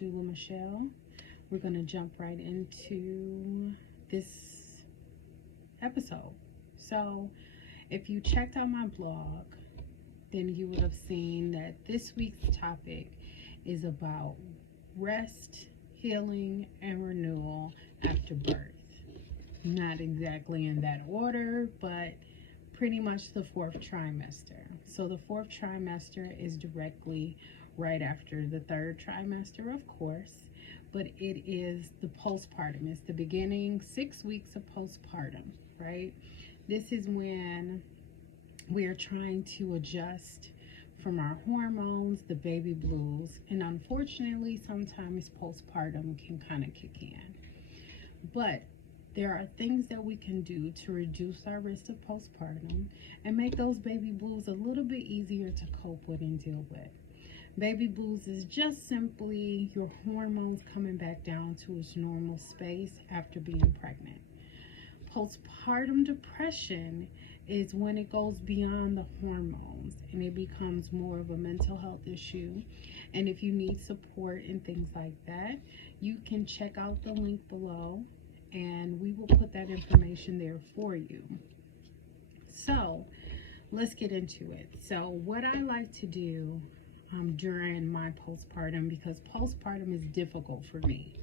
Doula Michelle. We're going to jump right into this episode. So, if you checked out my blog, then you would have seen that this week's topic is about rest, healing, and renewal after birth. Not exactly in that order, but pretty much the fourth trimester. So the fourth trimester is directly right after the third trimester, of course, but it is the postpartum. It's the beginning 6 weeks of postpartum, right? This is when we are trying to adjust from our hormones, the baby blues, and unfortunately, sometimes postpartum can kind of kick in. But there are things that we can do to reduce our risk of postpartum and make those baby blues a little bit easier to cope with and deal with. Baby blues is just simply your hormones coming back down to its normal space after being pregnant. Postpartum depression is when it goes beyond the hormones and it becomes more of a mental health issue. And if you need support and things like that, you can check out the link below and we will put that information there for you. So let's get into it. So what I like to do during my postpartum, because postpartum is difficult for me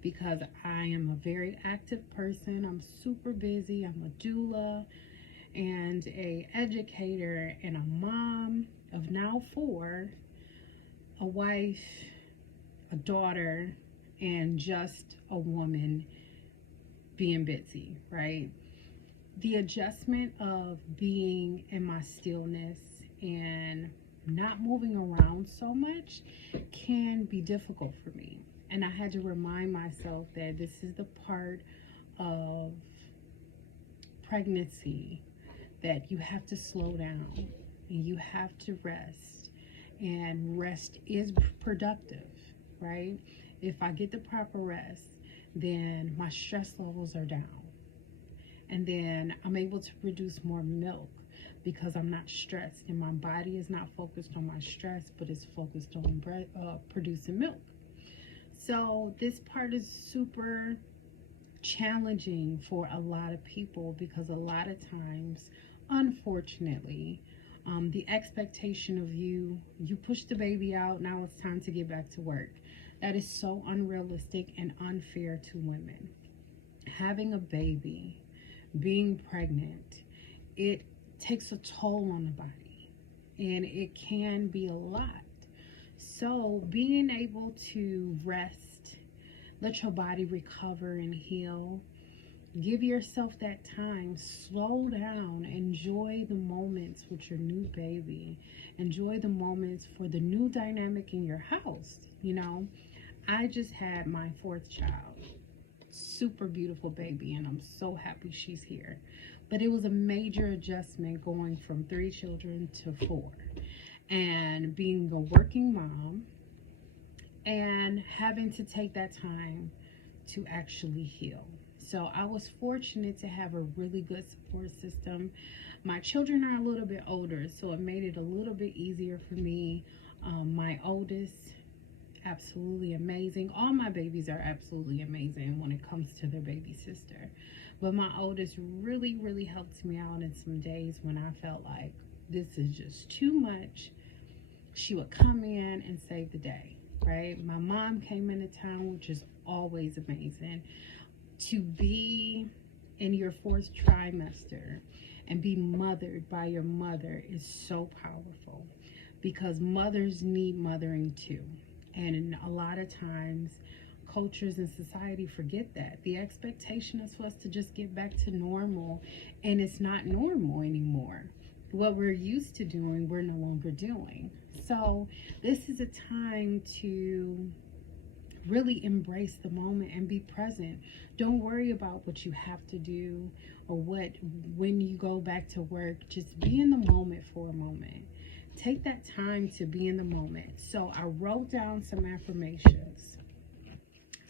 because I am a very active person. I'm super busy. I'm a doula and a educator and a mom of now 4, a wife, a daughter, and just a woman being busy, right? The adjustment of being in my stillness and not moving around so much can be difficult for me. And I had to remind myself that this is the part of pregnancy that you have to slow down and you have to rest. And rest is productive, right? If I get the proper rest, then my stress levels are down. And then I'm able to produce more milk because I'm not stressed and my body is not focused on my stress, but it's focused on producing milk. So this part is super challenging for a lot of people because a lot of times, unfortunately, the expectation of you push the baby out, now it's time to get back to work. That is so unrealistic and unfair to women. Having a baby, being pregnant, it takes a toll on the body and it can be a lot. So being able to rest, let your body recover and heal, give yourself that time, slow down, enjoy the moments with your new baby, enjoy the moments for the new dynamic in your house. You know, I just had my 4th child, super beautiful baby, and I'm so happy she's here. But it was a major adjustment going from 3 children to 4 and being a working mom and having to take that time to actually heal. So I was fortunate to have a really good support system. My children are a little bit older, so it made it a little bit easier for me. My oldest, absolutely amazing. All my babies are absolutely amazing when it comes to their baby sister. But my oldest really, really helped me out in some days when I felt like this is just too much. She would come in and save the day, right? My mom came into town, which is always amazing. To be in your 4th trimester and be mothered by your mother is so powerful because mothers need mothering too. And a lot of times cultures and society forget that. The expectation is for us to just get back to normal, and it's not normal anymore. What we're used to doing, we're no longer doing. So this is a time to really embrace the moment and be present. Don't worry about what you have to do or when you go back to work. Just be in the moment for a moment. Take that time to be in the moment. So I wrote down some affirmations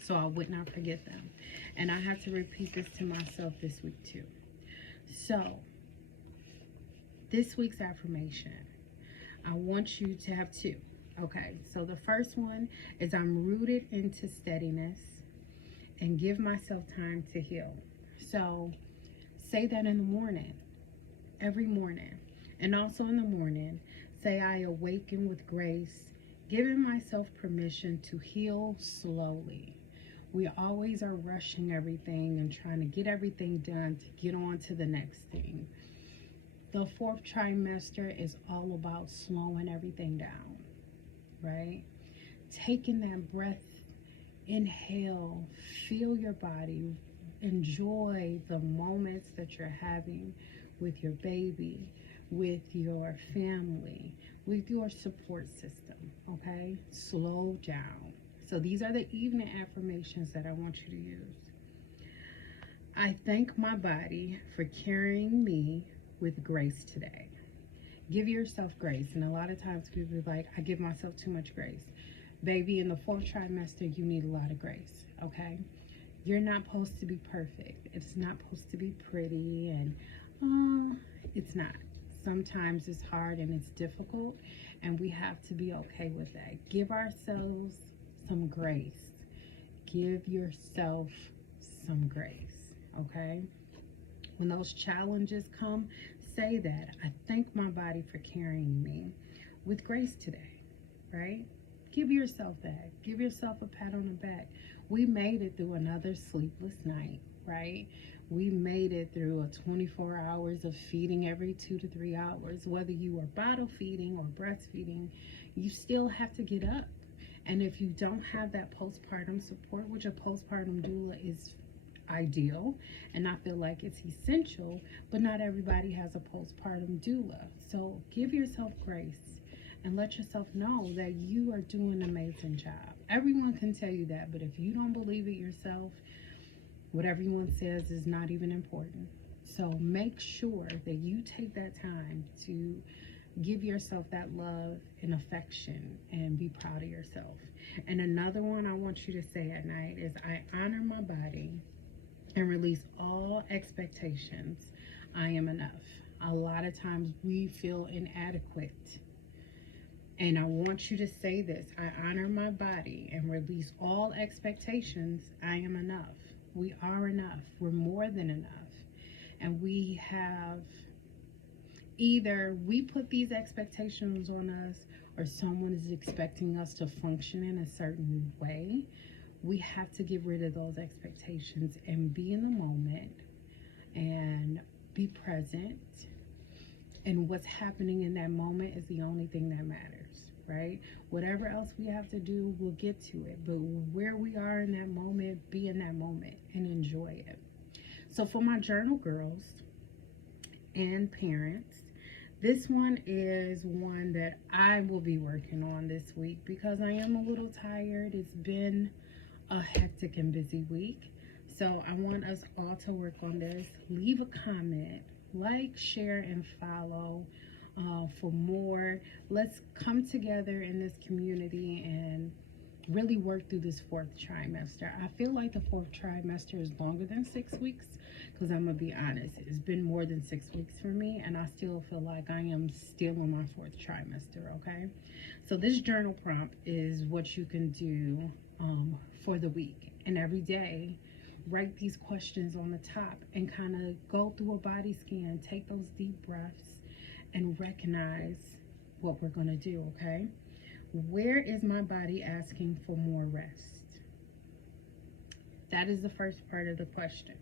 so I would not forget them. And I have to repeat this to myself this week too. So this week's affirmation, I want you to have 2. Okay, so the first one is I'm rooted into steadiness and give myself time to heal. So say that in the morning, every morning. And also in the morning, say I awaken with grace, giving myself permission to heal slowly. We always are rushing everything and trying to get everything done to get on to the next thing. The fourth trimester is all about slowing everything down, right? Taking that breath, inhale, feel your body, enjoy the moments that you're having with your baby, with your family, with your support system, okay? Slow down. So these are the evening affirmations that I want you to use. I thank my body for carrying me with grace today. Give yourself grace. And a lot of times people are like, I give myself too much grace. Baby, in the fourth trimester, you need a lot of grace, okay? You're not supposed to be perfect. It's not supposed to be pretty, and it's not. Sometimes it's hard and it's difficult, and we have to be okay with that. Give ourselves some grace. Give yourself some grace, okay? When those challenges come, say that. I thank my body for carrying me with grace today, right? Give yourself that. Give yourself a pat on the back. We made it through another sleepless night, right? We made it through a 24 hours of feeding every 2 to 3 hours. Whether you are bottle feeding or breastfeeding, you still have to get up. And if you don't have that postpartum support, which a postpartum doula is ideal, and I feel like it's essential, but not everybody has a postpartum doula. So give yourself grace and let yourself know that you are doing an amazing job. Everyone can tell you that, but if you don't believe it yourself, what everyone says is not even important. So make sure that you take that time to give yourself that love and affection and be proud of yourself. And another one I want you to say at night is, I honor my body and release all expectations. I am enough. A lot of times we feel inadequate. And I want you to say this: I honor my body and release all expectations. I am enough. We are enough. We're more than enough. And we have, either we put these expectations on us or someone is expecting us to function in a certain way. We have to get rid of those expectations and be in the moment and be present. And what's happening in that moment is the only thing that matters, right? Whatever else we have to do, we'll get to it. But where we are in that moment, be in that moment and enjoy it. So for my journal girls and parents, this one is one that I will be working on this week because I am a little tired. It's been a hectic and busy week. So I want us all to work on this. Leave a comment, like, share, and follow for more. Let's come together in this community and really work through this fourth trimester. I feel like the fourth trimester is longer than 6 weeks because I'm gonna be honest, it's been more than 6 weeks for me, and I still feel like I am still in my fourth trimester. Okay, so this journal prompt is what you can do for the week, and every day write these questions on the top and kind of go through a body scan, take those deep breaths, and recognize what we're going to do. Okay, where is my body asking for more rest? That is the first part of the question.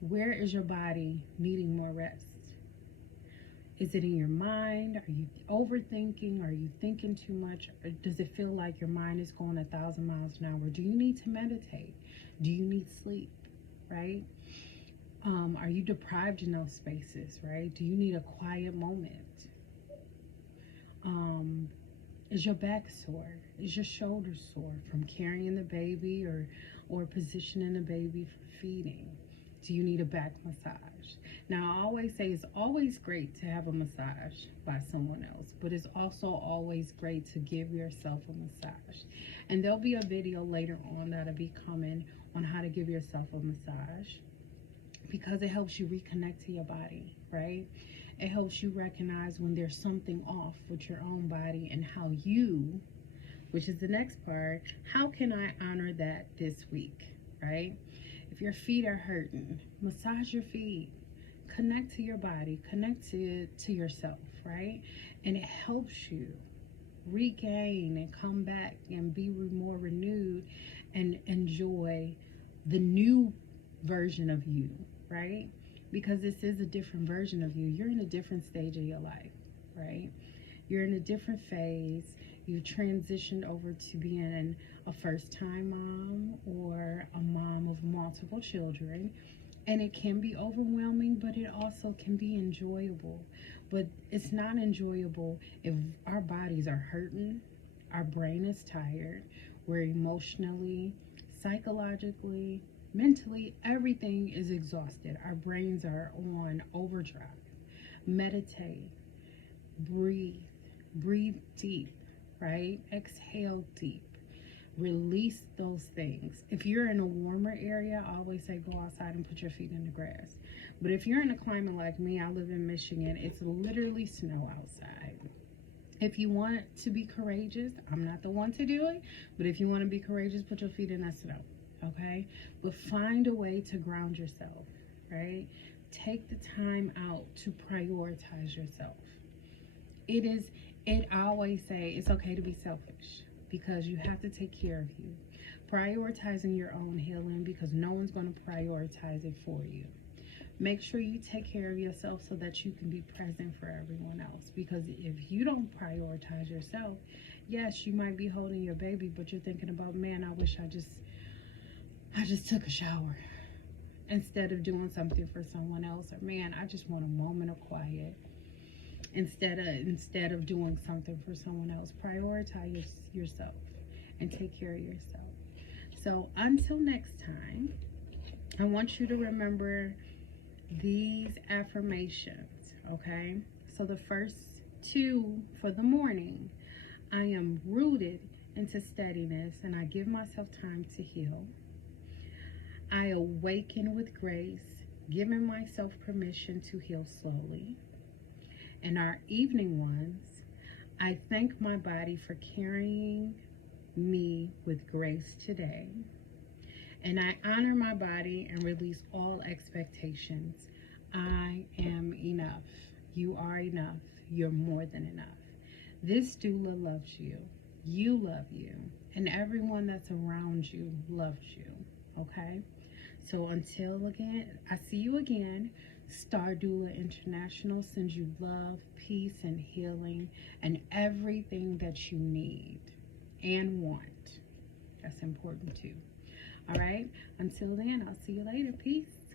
Where is your body needing more rest? Is it in your mind? Are you overthinking? Are you thinking too much? Or does it feel like your mind is going 1,000 miles an hour? Do you need to meditate? Do you need sleep, right? Are you deprived in those spaces, right? Do you need a quiet moment? Is your back sore? Is your shoulder sore from carrying the baby or positioning the baby for feeding? Do you need a back massage? Now, I always say it's always great to have a massage by someone else, but it's also always great to give yourself a massage. And there'll be a video later on that'll be coming on how to give yourself a massage, because it helps you reconnect to your body, right? It helps you recognize when there's something off with your own body, and how you, which is the next part, how can I honor that this week, right? If your feet are hurting, massage your feet. Connect to your body, connect to yourself, right? And it helps you regain and come back and be more renewed and enjoy the new version of you, right? Because this is a different version of you. You're in a different stage of your life, right? You're in a different phase. You transitioned over to being a first-time mom or a mom of multiple children. And it can be overwhelming, but it also can be enjoyable. But it's not enjoyable if our bodies are hurting, our brain is tired, we're emotionally, psychologically, mentally, everything is exhausted. Our brains are on overdrive. Meditate, breathe deep, right? Exhale deep. Release those things. If you're in a warmer area, I always say go outside and put your feet in the grass. But if you're in a climate like me, I live in Michigan, it's literally snow outside. If you want to be courageous, I'm not the one to do it, but if you want to be courageous, put your feet in that snow, okay? But find a way to ground yourself, right? Take the time out to prioritize yourself. I always say it's okay to be selfish, because you have to take care of you. Prioritizing your own healing, because no one's going to prioritize it for you. Make sure you take care of yourself so that you can be present for everyone else. Because if you don't prioritize yourself, yes, you might be holding your baby, but you're thinking about, man, I wish I just took a shower instead of doing something for someone else. Or, man, I just want a moment of quiet. Instead of doing something for someone else, prioritize yourself and take care of yourself. So until next time, I want you to remember these affirmations, okay? So the first two for the morning: I am rooted into steadiness and I give myself time to heal. I awaken with grace, giving myself permission to heal slowly. And our evening ones: I thank my body for carrying me with grace today. And I honor my body and release all expectations. I am enough. You are enough. You're more than enough. This doula loves you. You love you. And everyone that's around you loves you. Okay? So until again, I see you again. Star Doula International sends you love, peace, and healing, and everything that you need and want. That's important too. All right. Until then, I'll see you later. Peace.